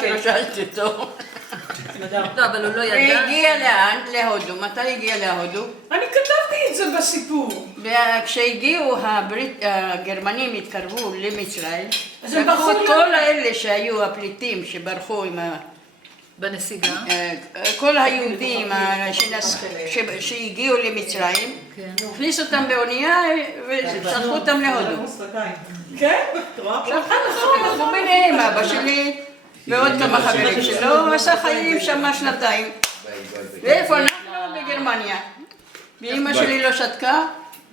שלא שאלתי אותו. לא, אבל הוא לא ידע. היא הגיעה לאן? להודו. מתי הגיעה להודו? אני כתבתי את זה בסיפור. וכשהגיעו הגרמנים התקרבו למצרים, אז הם לקחו את ברחו כל האלה שהיו הפליטים שברחו עם בנסיגה. כל היהודים שהגיעו למצרים, הכניסו אותם באונייה ושלחו אותם להודו. כן? אנחנו ביניהם, אבא שלי ועוד כמה חברים שלו, עשה חיים שם שנתיים. ואיפה אנחנו? בגרמניה. ואמא שלי לא שתקה,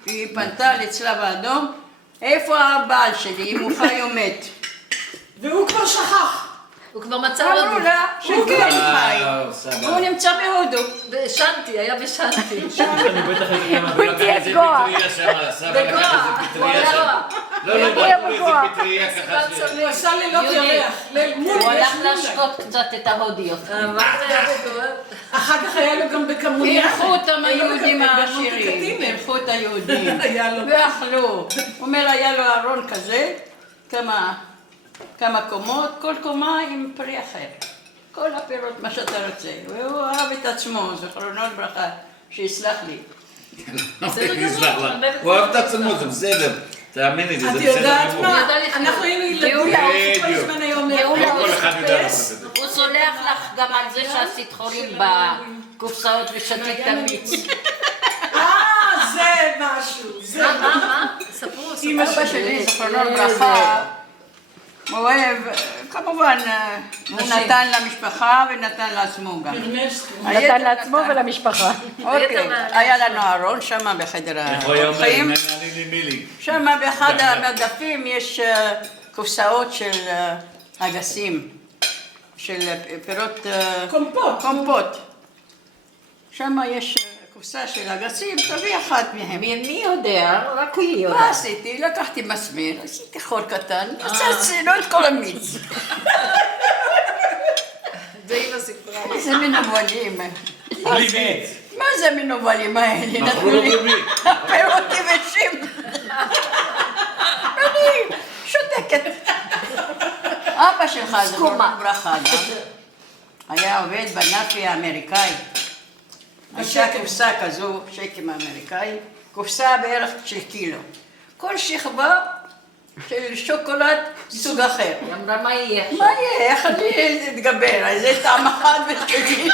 היא פנתה לצלב האדום, איפה הבעל שלי, אם הוא חי או מת? והוא כבר שכח. הוא כבר מצא אמרו הודו. לה שכן חי, והוא נמצא בהודו. בשנתי, היה בשנתי. אני בטח הייתי כמה... הוא הגיע גואה. בגואה. לא, איזה פטריה ככה ש... הוא עשה לילות ירח. הוא הלך להשקות קצת את ההודיות. מה זה היה בגואה? אחר כך היה לו גם בכמוניה. אירחו אותם היהודים העשירים, אירחו את היהודים, ואכלו. הוא אומר, היה לו ארון כזה, כמה קומות, כל קומה עם פרי אחר. כל הפירות, מה שאתה רוצה. והוא אהב את עצמו, זכרונו לברכה, שיסלח לי. הוא אוהב את עצמו, זה בסדר. תאמין לי, זה את בסדר. יודעת גמור. מה? אנחנו היינו ילדים, הוא כל הזמן היום כל אחד יודע לעשות את זה. הוא סולח לך גם על זה שעשית חורים בקופסאות ושתית את המיץ. זה משהו. זה מה? ספרו. אבא שלי, זכרונו לברכה, הוא אוהב, כמובן, הוא נתן למשפחה ונתן לעצמו גם. נתן לעצמו ולמשפחה. אוקיי, היה לנו ארון שם בחדר איך הוא היה אומר, האורחים. אני לי מילי. שם באחד המדפים יש קופסאות של אגסים, של פירות קומפוט. שם יש קופסה של אגסים, תביא אחת מהם. מי יודע? רק הוא יודע. מה עשיתי? לקחתי מסמר, עשיתי חור קטן, עשיתי לו את כל המיץ. זה אימא סיפרה. איזה מנוולים. בלי מיץ. מה זה המנוולים האלה? מכרו לו במי. פירות יבשים. אני שותקת. אבא שלך, זכרונו לברכה, היה עובד בנאפי האמריקאי. הייתה קופסה כזו, שקם האמריקאי, קופסה בערך של קילו. כל שכבה של שוקולד סוג אחר. היא אמרה מה יהיה עכשיו? מה יהיה? איך אני אתגבר? איזה טעם אחד ושני.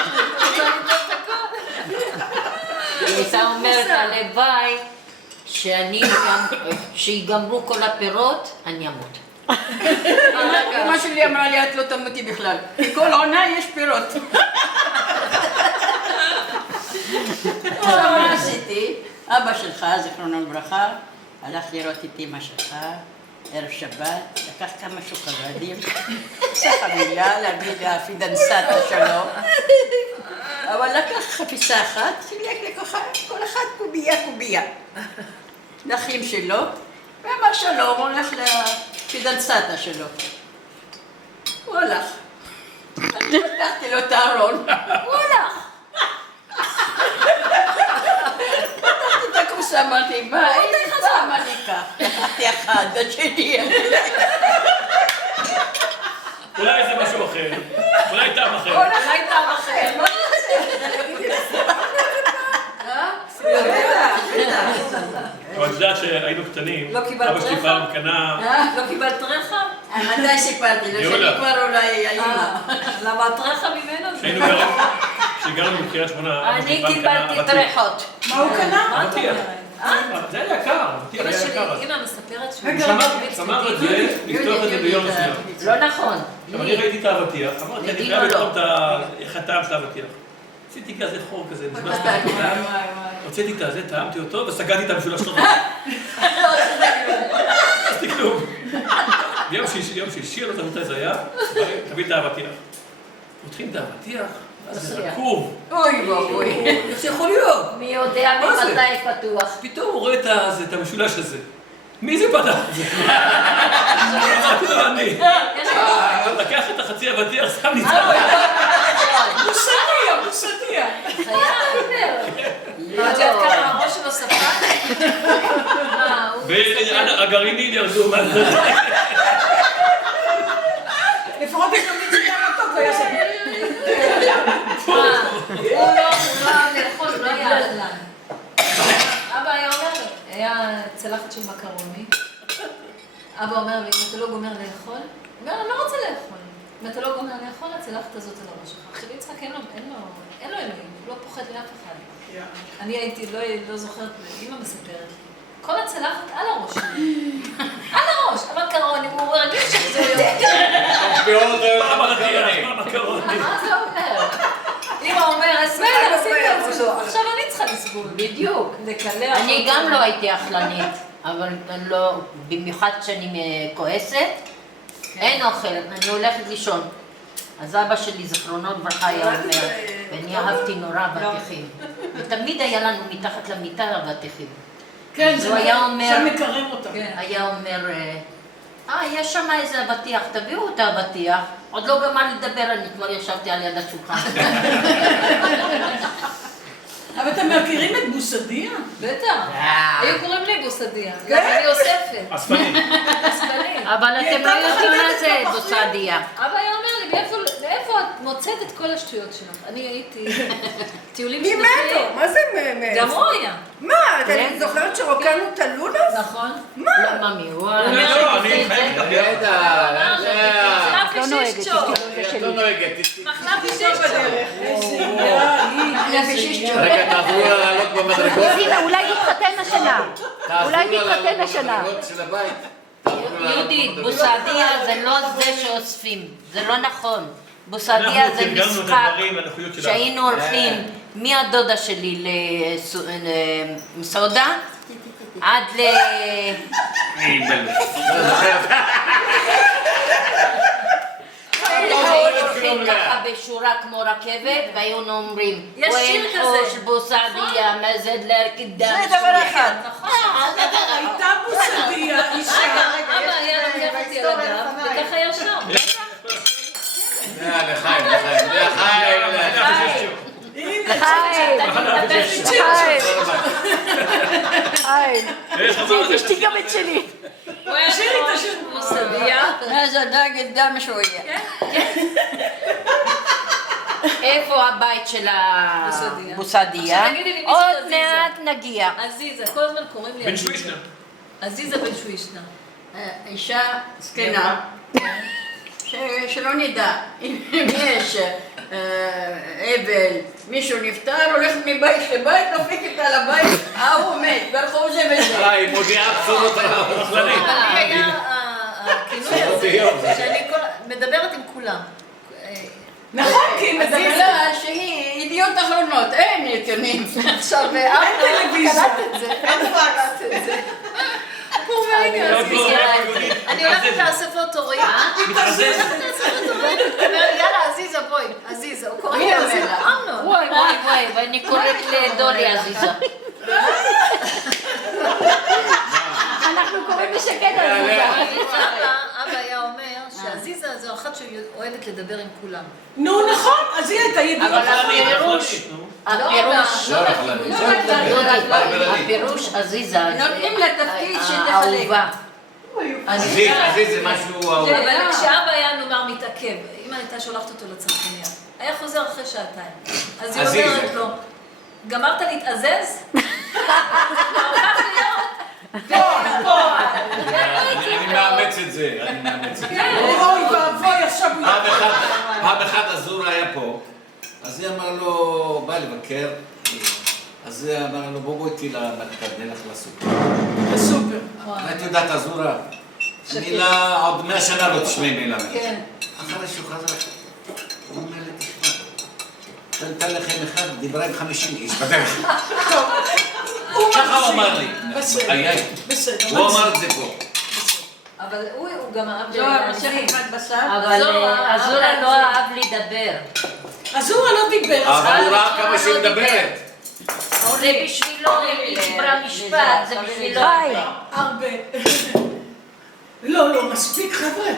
היא הייתה אומרת הלוואי שיגמרו כל הפירות, אני אמות. אמא שלי אמרה לי, את לא תמותי בכלל. בכל עונה יש פירות. עכשיו מה עשיתי? אבא שלך, זכרונו לברכה, הלך לראות את אמא שלך, ערב שבת, לקח כמה שוקולדים, עשה חבילה להביא לפידנסטה שלו, אבל לקח חפיסה אחת, חילק כל אחד קובייה. לאחים שלו, ואמר שלום, הולך לפידנסטה שלו. הוא הלך. אני פתחתי לו את הארון, הוא הלך. פתחתי את הכוסה, אמרתי, מה, איזה פעם אני אקח? לקחתי אחד, השני. אולי זה משהו אחר. אולי טעם אחר. אולי טעם אחר. מה אבל את יודעת שהיינו קטנים, לא קיבלת אבא שלי רחם? פעם קנה... לא קיבלת רחם? מתי סיפרתי לו? שאני כבר אולי האמא. למה את רחם ממנו? כשגרנו בקריית שמונה, אבא שלי אני פעם קנה קיבלתי אבטיח. טרחות. מה הוא קנה? אבטיח. זה היה יקר, אבטיח אמא היה שלי, יקר. אמא מספרת שהוא שמר את זה, לפתוח את זה ביום מסוים. לא נכון. עכשיו אני ראיתי את האבטיח, אמרתי, אני חייב לטעום איך הטעם של האבטיח. עשיתי כזה חור כזה, נכנסתי לכולם, הוצאתי את הזה, טעמתי אותו וסגרתי את המשולש שלו. עשיתי כלום. ביום שישי, לא זוכר מתי זה היה, תביא את האבטיח. פותחים את האבטיח, אז זה רקוב. אוי ואבוי. איך זה יכול להיות? מי יודע מה זה? ממתי פתוח. פתאום הוא רואה את המשולש הזה. מי זה פתח את זה? אמרתי לו אני. לקח את החצי אבטיח, שם לי את זה. מוסדיה. את יודעת כמה הראש שלו ספק? והגרעינים ירדו. לפחות יש לו מיץ גם אותו אומר, אם אתה לא גומר לאכול, הוא אומר, אני לא רוצה לאכול. אם אתה לא גומר לאכול, הצלחת הזאת על הראש שלך. עכשיו יצחק אין לו אלוהים, הוא לא פוחד מאף אחד. אני הייתי, לא זוכרת, אמא מספרת. כל הצלחת על הראש שלי. על הראש, המקרוני, הוא רגיל שזה יותר. מה זה אומר? אמא אומרת, בסדר, עשית את זה. עכשיו אני צריכה לסבול. בדיוק. לקלח. אני גם לא הייתי אכלנית, אבל לא, במיוחד כשאני כועסת, אין אוכל, אני הולכת לישון. אז אבא שלי, זכרונו לברכה, היה אומר, ואני אהבתי נורא אבטיחים. ותמיד היה לנו מתחת למיטה אבטיחים. כן, הוא היה אומר, שם מקרר אותם. היה אומר, יש שם איזה אבטיח, תביאו את האבטיח. עוד לא גמר לדבר, אני כבר ישבתי על יד השולחן. אבל אתם מכירים את בוסדיה? בטח. היו קוראים לי בוסדיה. אני אוספת. אספנים. אספנים. אבל אתם לא יודעים מה זה בוסדיה. אבא היה אומר לי, מאיפה את מוצאת את כל השטויות שלך? אני הייתי טיולים שנתיים. ממנו, מה זה ממנו? גם הוא היה. מה, את זוכרת שרוקנו את הלולו? נכון. מה? לא, ממי, הוא אני חייב איתך. מחלף לשישצ'ו. את לא נוהגת. מחלף לשישצ'ו. רגע, תעזרו לה לעלות במדרגות. הנה, אולי תתחתן השנה. אולי תעזרו לה תתחתן לעלות השנה. במדרגות של הבית. תעזרו לה לעלות יהודית, במדרגות. בוסדיה זה לא זה שאוספים, זה לא נכון. בוסדיה אנחנו זה תרגלנו את משחק הדברים, הנוחיות שלנו. שהיינו הולכים מהדודה שלי למסעודה עד ל... לא זוכר. היינו הולכים ככה בשורה כמו רכבת והיינו אומרים יש שיר כזה. חוש בוסדיה מזד להרקידם זה דבר אחד. הייתה בוסדיה, אישה. אבא היה לוקח אותי על הגב, וככה ישר. לחיים, לחיים. תשתי גם את שלי. הוא היה חוש בוסדיה. هذا داق قدام شوية. איפה הבית של בוסדיה. הבוסדיה? עכשיו תגידי לי, מי עוד זאת עזיזה? מעט נגיע. עזיזה, כל הזמן קוראים לי בן עזיזה. שווישנה. עזיזה בן שווישנה. אישה זקנה, שלא נדע, אם יש אבל, מישהו נפטר, הולכת מבית לבית, דופקת על הבית, ההוא מת, ברחוב זה וזה. היא מודיעה בשורות היום. לי היה הכינוי הזה, שאני מדברת עם כולם. נכון, כי היא אז מדברת. בגלל שהיא ידיעות אחרונות, אין עיתונים. עכשיו, טלוויזיה. אני הולכת לאספות הורים. מתעזז. יאללה, עזיזה, בואי. עזיזה, הוא קורא לי עזיזה. אמנון. וואי, ואני קוראת לדורי עזיזה. אנחנו קוראים לשקד על זה. אבא היה אומר שעזיזה זו אחת שאוהבת לדבר עם כולם. נו, נכון, אז היא הייתה ידיעות. הפירוש עזיזה, נותנים לה תפקיד שתחלק. אהובה. עזיז זה משהו אהוב. אבל כשאבא היה נאמר מתעכב, אמא הייתה שולחת אותו לצרכניה, היה חוזר אחרי שעתיים. אז היא עזיזה. אומרת לו, גמרת להתעזז? אני מאמץ את זה, אני מאמץ את זה. אוי ואבוי, עכשיו הוא... פעם אחת אזור היה פה, אז היא אמר לו, בא לבקר, אז היא אמרה לו, בוא איתי למרכז, נלך לסופר. בסופר. ואת יודעת, אזורה, מילה, עוד 100 שנה לא תשמעי מילה. כן. אחרי שהוא חזר, הוא אומר לי, תשמע, נתן לכם אחד, דיברה עם 50 איש בדרך. ככה הוא אמר לי. בסדר. הוא אמר את זה פה. אבל הוא גם אהב זוהר, להזיז. מושך אחד בשר. אבל אזורה לא אהב לדבר. אזורה לא דיבר. אבל הוא ראה כמה שהיא מדברת. זה בשבילו, היא דיברה משפט, זה בשבילו. חי. הרבה. לא, מספיק חבר'ה.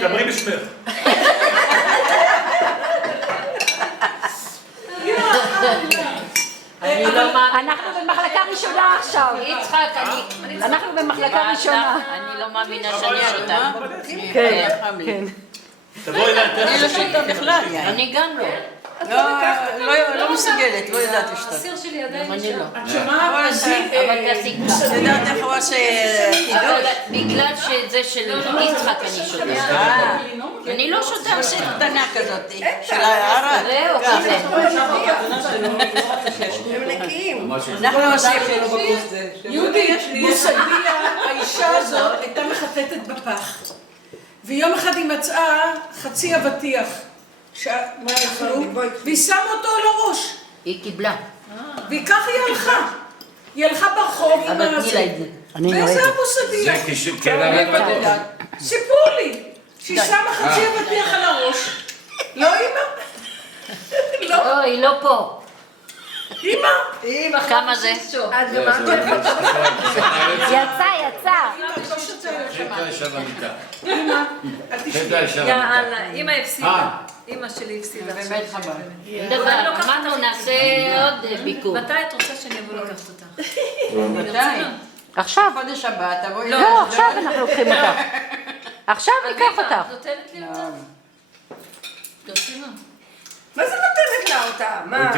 דברי בשמך. אנחנו במחלקה ראשונה עכשיו. יצחק, אנחנו במחלקה ראשונה. אני לא מאמינה שאני איתה. כן. תבואי אליי, אני לא שותף בכלל, יאיר. אני גם לא. לא מסוגלת, לא יודעת לשתות. הסיר שלי עדיין אני נשאר. לא. את שומעת? אבל תעשי ככה. את יודעת איך הוא עושה אבל חידוש? בגלל שזה של יצחק אני שותה. אני לא שותה. תעשי קטנה כזאת, של הערד. זהו, כזה. הם נקיים. אנחנו עושים... יהודי, מוסדיה, האישה הזאת הייתה מחטטת בפח. ויום אחד היא מצאה חצי אבטיח. מה יכלו? והיא שמה אותו על הראש. היא קיבלה. וכך היא הלכה. היא הלכה ברחוב עם אבל תני לה הזה. את זה. וזה המוסדיה. זה כשקרן סיפור לי. שהיא שמה חצי אבטיח על הראש. לא אימא? לא, היא לא פה. אימא? כמה זה? את גמרת? יצא. יאללה, אמא הפסידה. אמא שלי הפסידה. באמת חבל. אמרנו נעשה עוד ביקור. מתי את רוצה שאני אבוא לקחת אותך? מתי? עכשיו. חודש הבא, תבואי. לא, עכשיו אנחנו לוקחים אותך. עכשיו ניקח אותך. נותנת לי אותה? ברצינות. מה זה נותנת לה אותה? מה?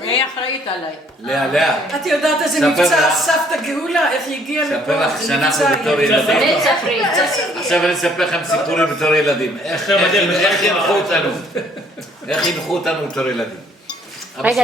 היא אחראית עליי. לאה, את יודעת איזה ספר מבצע לך. סבתא גאולה? איך היא הגיעה לפה? ספר לך זה שאנחנו מבצע, בתור היא- ילדים. נצח. עכשיו אני אספר לכם סיפורים בתור ילדים. איך חינכו אותנו בתור ילדים. רגע,